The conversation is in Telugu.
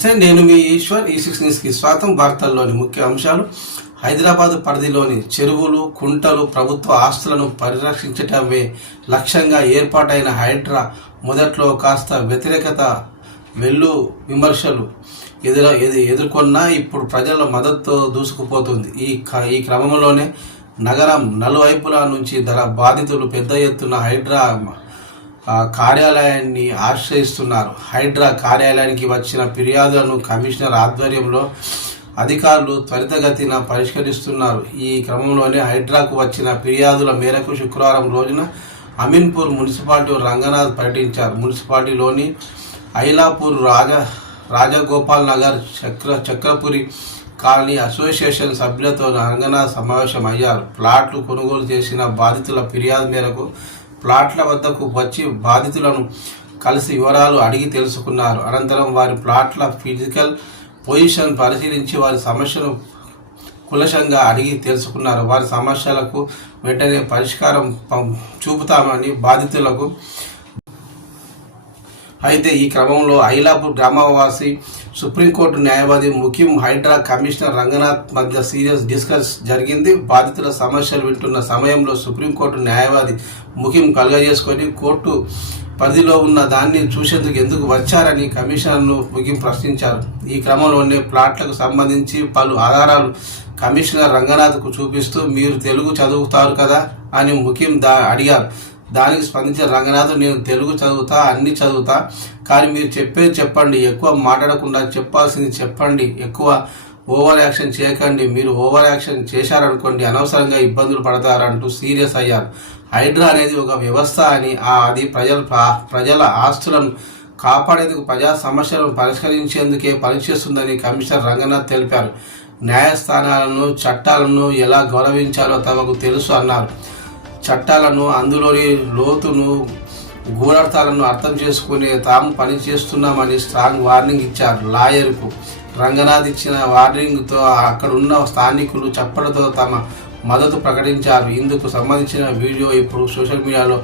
నమస్తే, నేను మీ ఈశ్వర్. ఈ6 న్యూస్కి స్వాగతం. వార్తల్లోని ముఖ్య అంశాలు. హైదరాబాద్ పరిధిలోని చెరువులు, కుంటలు, ప్రభుత్వ ఆస్తులను పరిరక్షించటమే లక్ష్యంగా ఏర్పాటైన హైడ్రా మొదట్లో కాస్త వ్యతిరేకత, విమర్శలు ఎదుర్కొన్నా ఇప్పుడు ప్రజల మద్దతుతో దూసుకుపోతుంది. ఈ క్రమంలోనే నగరం నలువైపుల నుంచి బాధితులు పెద్ద ఎత్తున హైడ్రా కార్యాలయాన్ని ఆశ్రయిస్తున్నారు. హైడ్రా కార్యాలయానికి వచ్చిన ఫిర్యాదులను కమిషనర్ ఆధ్వర్యంలో అధికారులు త్వరితగతిన పరిష్కరిస్తున్నారు. ఈ క్రమంలోనే హైడ్రాకు వచ్చిన ఫిర్యాదుల మేరకు శుక్రవారం రోజున అమీన్పూర్ మున్సిపాలిటీ రంగనాథ్ పర్యటించారు. మున్సిపాలిటీలోని ఐలాపూర్, రాజగోపాల్ నగర్, చక్రపురి కాలనీ అసోసియేషన్ సభ్యులతో రంగనాథ్ సమావేశం అయ్యారు. ప్లాట్లు కొనుగోలు చేసిన బాధితుల ఫిర్యాదు మేరకు ప్లాట్ల వద్దకు వచ్చి బాధితులను కలిసి వివరాలు అడిగి తెలుసుకున్నారు. అనంతరం వారి ప్లాట్ల ఫిజికల్ పొజిషన్ పరిశీలించి వారి సమస్యను కులశంగా అడిగి తెలుసుకున్నారు. వారి సమస్యలకు వెంటనే పరిష్కారం చూపుతామని బాధితులకు. అయితే ఈ క్రమంలో ఐలాపూర్ గ్రామవాసి, సుప్రీంకోర్టు న్యాయవాది ముఖిం, హైడ్రా కమిషనర్ రంగనాథ్ మధ్య సీరియస్ డిస్కస్ జరిగింది. బాధితుల సమస్యలు వింటున్న సమయంలో సుప్రీంకోర్టు న్యాయవాది ముఖిం కలుగజేసుకొని కోర్టు పరిధిలో ఉన్న దాన్ని చూసేందుకు ఎందుకు వచ్చారని కమిషనర్ను ముఖిం ప్రశ్నించారు. ఈ క్రమంలోనే ప్లాట్లకు సంబంధించి పలు ఆధారాలు కమిషనర్ రంగనాథ్కు చూపిస్తూ మీరు తెలుగు చదువుతారు కదా అని ముఖిం అడిగారు. దానికి స్పందించిన రంగనాథ్, నేను తెలుగు చదువుతా, అన్ని చదువుతా, కానీ మీరు చెప్పేది చెప్పండి, ఎక్కువ మాట్లాడకుండా చెప్పాల్సింది చెప్పండి, ఎక్కువ ఓవర్ యాక్షన్ చేయకండి, మీరు ఓవర్ యాక్షన్ చేశారనుకోండి అనవసరంగా ఇబ్బందులు పడతారంటూ సీరియస్ అయ్యారు. హైడ్రా అనేది ఒక వ్యవస్థ అని, అది ప్రజల ఆస్తులను కాపాడేందుకు, ప్రజా సమస్యలను పరిష్కరించేందుకే పనిచేస్తుందని కమిషనర్ రంగనాథ్ తెలిపారు. న్యాయస్థానాలను, చట్టాలను ఎలా గౌరవించాలో తమకు తెలుసు అన్నారు. చట్టాలను, అందులోని లోతును, గూఢార్థాలను అర్థం చేసుకుని తాము పనిచేస్తున్నామని స్ట్రాంగ్ వార్నింగ్ ఇచ్చారు. లాయర్కు రంగనాథ్ ఇచ్చిన వార్నింగ్తో అక్కడున్న స్థానికులు చప్పటితో తమ మద్దతు ప్రకటించారు. ఇందుకు సంబంధించిన వీడియో ఇప్పుడు సోషల్ మీడియాలో